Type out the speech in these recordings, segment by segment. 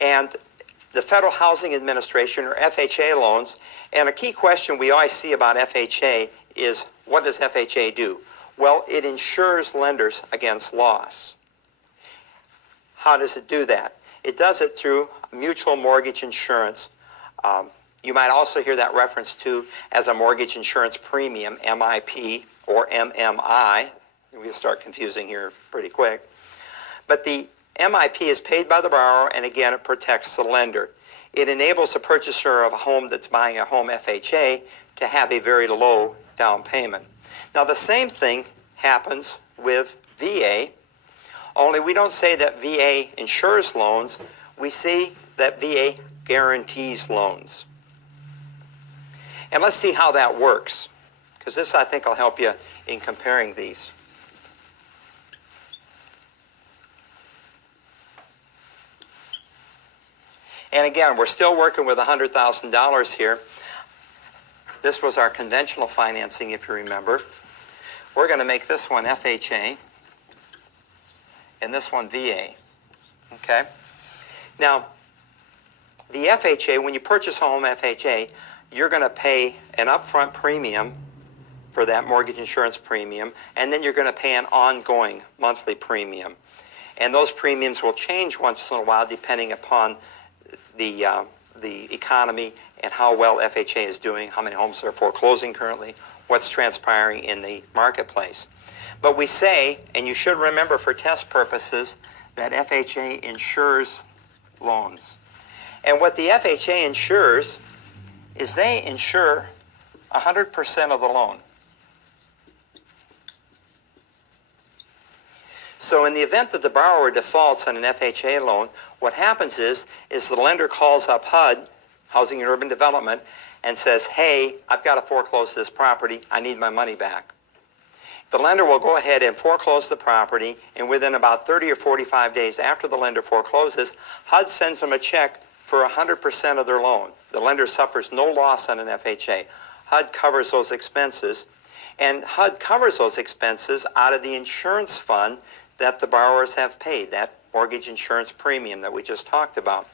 and the Federal Housing Administration, or FHA loans. And a key question we always see about FHA is, what does FHA do? Well, it insures lenders against loss. How does it do that? It does it through mutual mortgage insurance. You might also hear that reference to as a mortgage insurance premium, MIP or MMI. We'll start confusing here pretty quick. But the MIP is paid by the borrower, and again, it protects the lender. It enables the purchaser of a home that's buying a home FHA to have a very low down payment. Now, the same thing happens with VA, only we don't say that VA insures loans. We say that VA guarantees loans. And let's see how that works, because this, I think, will help you in comparing these. And again, we're still working with $100,000 here. This was our conventional financing, if you remember. We're going to make this one FHA and this one VA. Okay? Now, the FHA, when you purchase a home FHA, you're going to pay an upfront premium for that mortgage insurance premium, and then you're going to pay an ongoing monthly premium. And those premiums will change once in a while depending upon the economy and how well FHA is doing, how many homes are foreclosing currently, what's transpiring in the marketplace. But we say, and you should remember for test purposes, that FHA insures loans. And what the FHA insures is they insure 100% of the loan. So in the event that the borrower defaults on an FHA loan, what happens is the lender calls up HUD, Housing and Urban Development, and says, hey, I've got to foreclose this property. I need my money back. The lender will go ahead and foreclose the property, and within about 30 or 45 days after the lender forecloses, HUD sends them a check for 100% of their loan. The lender suffers no loss on an FHA. HUD covers those expenses, and HUD covers those expenses out of the insurance fund that the borrowers have paid, that mortgage insurance premium that we just talked about.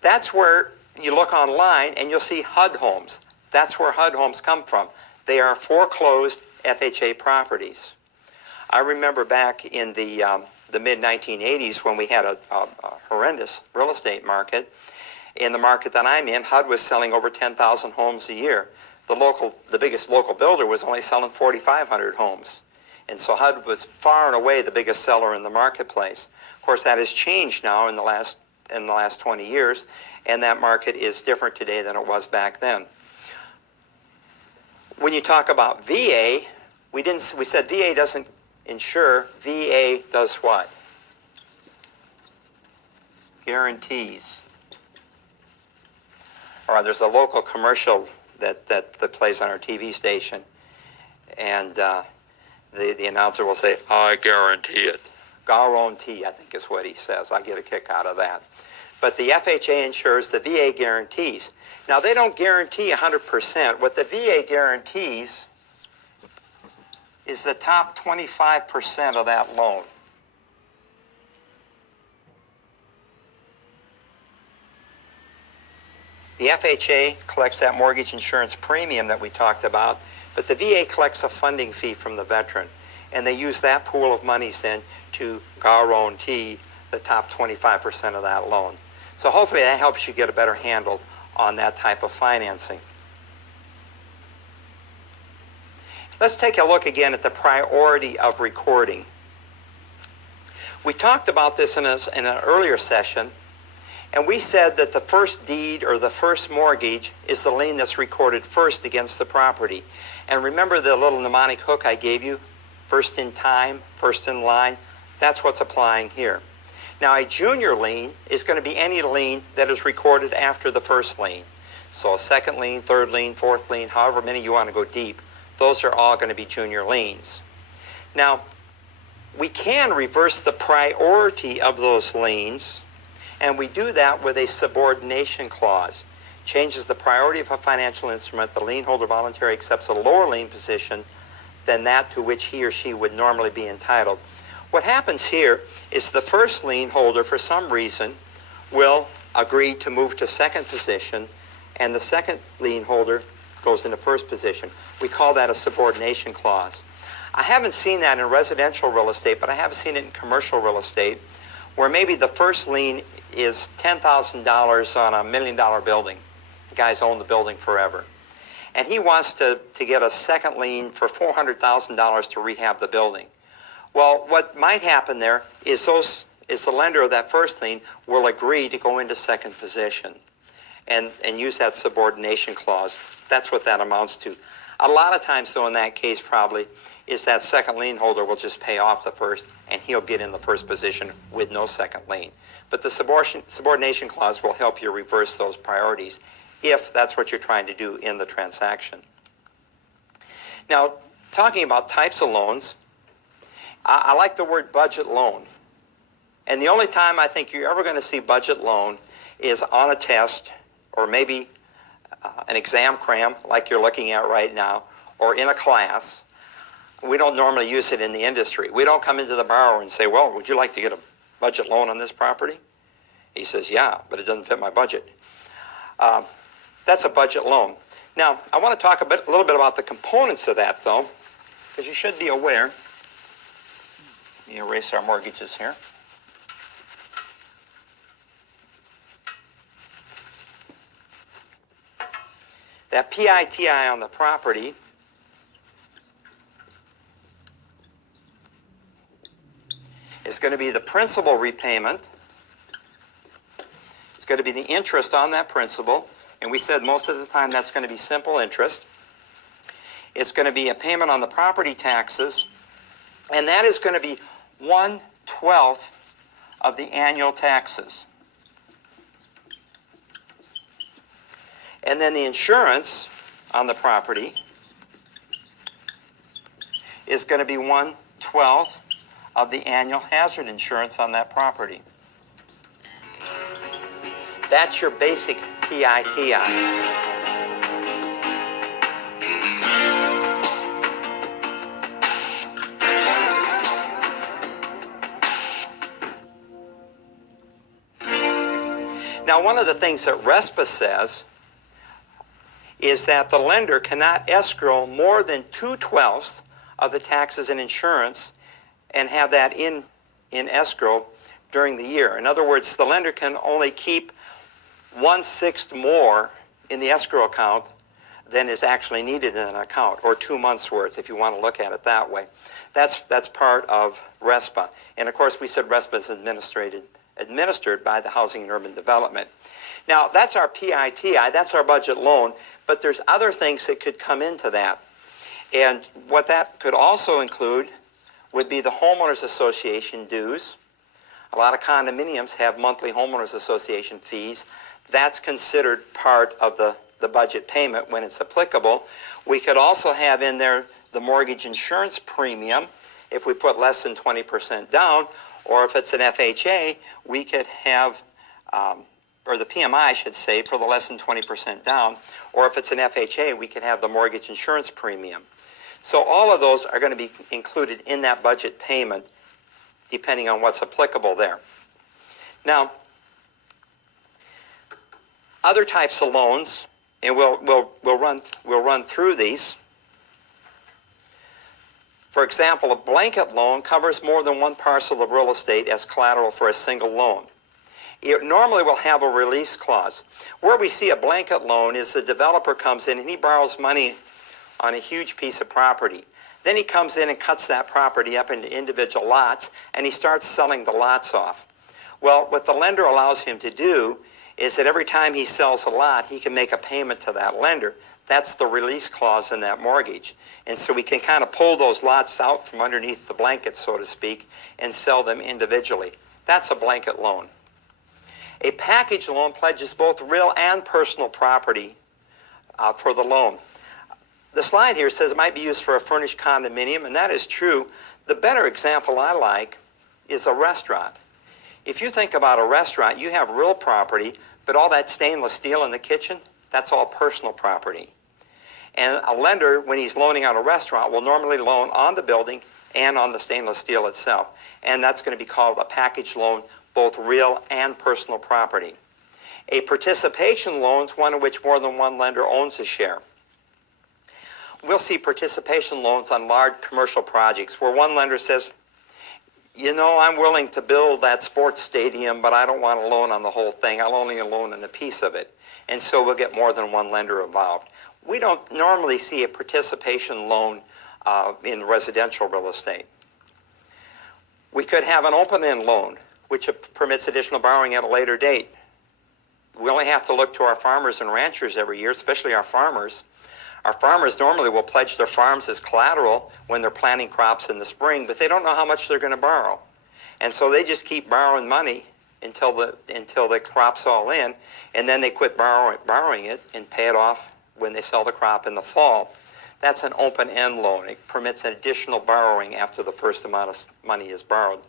That's where you look online and you'll see HUD homes. That's where HUD homes come from. They are foreclosed FHA properties. I remember back in the mid-1980s when we had a horrendous real estate market. In the market that I'm in, HUD was selling over 10,000 homes a year. The biggest local builder was only selling 4,500 homes. And so HUD was far and away the biggest seller in the marketplace. Of course, that has changed now in the last 20 years, and that market is different today than it was back then. When you talk about VA, we said VA doesn't insure. VA does what? Guarantees. Or there's a local commercial that plays on our TV station, and the announcer will say, I guarantee it. Guarantee, I think is what he says. I get a kick out of that. But the FHA insures, the VA guarantees. Now, they don't guarantee 100%. What the VA guarantees is the top 25% of that loan. The FHA collects that mortgage insurance premium that we talked about, but the VA collects a funding fee from the veteran, and they use that pool of monies then to guarantee the top 25% of that loan. So hopefully that helps you get a better handle on that type of financing. Let's take a look again at the priority of recording. We talked about this in an earlier session, and we said that the first deed or the first mortgage is the lien that's recorded first against the property. And remember the little mnemonic hook I gave you? First in time, first in line. That's what's applying here. Now, a junior lien is going to be any lien that is recorded after the first lien. So a second lien, third lien, fourth lien, however many you want to go deep, those are all going to be junior liens. Now, we can reverse the priority of those liens, and we do that with a subordination clause. Changes the priority of a financial instrument, the lien holder voluntarily accepts a lower lien position than that to which he or she would normally be entitled. What happens here is the first lien holder, for some reason, will agree to move to second position, and the second lien holder goes into first position. We call that a subordination clause. I haven't seen that in residential real estate, but I have seen it in commercial real estate, where maybe the first lien is $10,000 on a $1 million building. The guy's owned the building forever. And he wants to get a second lien for $400,000 to rehab the building. Well, what might happen there is the lender of that first lien will agree to go into second position and use that subordination clause. That's what that amounts to. A lot of times, though, in that case probably, is that second lien holder will just pay off the first, and he'll get in the first position with no second lien. But the subordination clause will help you reverse those priorities if that's what you're trying to do in the transaction. Now, talking about types of loans, I like the word budget loan. And the only time I think you're ever going to see budget loan is on a test, or maybe an exam cram like you're looking at right now, or in a class. We don't normally use it in the industry. We don't come into the borrower and say, well, would you like to get a budget loan on this property? He says, yeah, but it doesn't fit my budget. That's a budget loan. Now, I want to talk a little bit about the components of that, though, because you should be aware. Let me erase our mortgages here. That PITI on the property is going to be the principal repayment. It's going to be the interest on that principal. And we said most of the time that's going to be simple interest. It's going to be a payment on the property taxes. And that is going to be 1/12 of the annual taxes. And then the insurance on the property is going to be 1/12 of the annual hazard insurance on that property. That's your basic PITI. Now, one of the things that RESPA says is that the lender cannot escrow more than 2/12 of the taxes and insurance and have that in escrow during the year. In other words, the lender can only keep 1/6 more in the escrow account than is actually needed in an account, or 2 months worth if you want to look at it that way. That's part of RESPA. And of course, we said RESPA is administered by the Housing and Urban Development. Now, that's our PITI, that's our budget loan, but there's other things that could come into that. And what that could also include would be the homeowners association dues. A lot of condominiums have monthly homeowners association fees. That's considered part of the budget payment when it's applicable. We could also have in there the mortgage insurance premium if we put less than 20% down, or if it's an FHA, we could have, or the PMI, I should say, for the less than 20% down, or if it's an FHA, we could have the mortgage insurance premium. So all of those are going to be included in that budget payment, depending on what's applicable there. Now, other types of loans, and we'll run through these. For example, a blanket loan covers more than one parcel of real estate as collateral for a single loan. It normally will have a release clause. Where we see a blanket loan is the developer comes in and he borrows money on a huge piece of property. Then he comes in and cuts that property up into individual lots, and he starts selling the lots off. Well, what the lender allows him to do is that every time he sells a lot, he can make a payment to that lender. That's the release clause in that mortgage. And so we can kind of pull those lots out from underneath the blanket, so to speak, and sell them individually. That's a blanket loan. A package loan pledges both real and personal property for the loan. The slide here says it might be used for a furnished condominium, and that is true. The better example I like is a restaurant. If you think about a restaurant, you have real property, but all that stainless steel in the kitchen, that's all personal property. And a lender, when he's loaning out a restaurant, will normally loan on the building and on the stainless steel itself. And that's going to be called a package loan both real and personal property. A participation loan is one in which more than one lender owns a share. We'll see participation loans on large commercial projects where one lender says, you know, I'm willing to build that sports stadium, but I don't want a loan on the whole thing. I'll only loan on a piece of it. And so we'll get more than one lender involved. We don't normally see a participation loan in residential real estate. We could have an open-end loan, which permits additional borrowing at a later date. We only have to look to our farmers and ranchers every year, especially our farmers. Our farmers normally will pledge their farms as collateral when they're planting crops in the spring, but they don't know how much they're going to borrow. And so they just keep borrowing money until the crop's all in, and then they quit borrowing it and pay it off when they sell the crop in the fall. That's an open-end loan. It permits additional borrowing after the first amount of money is borrowed.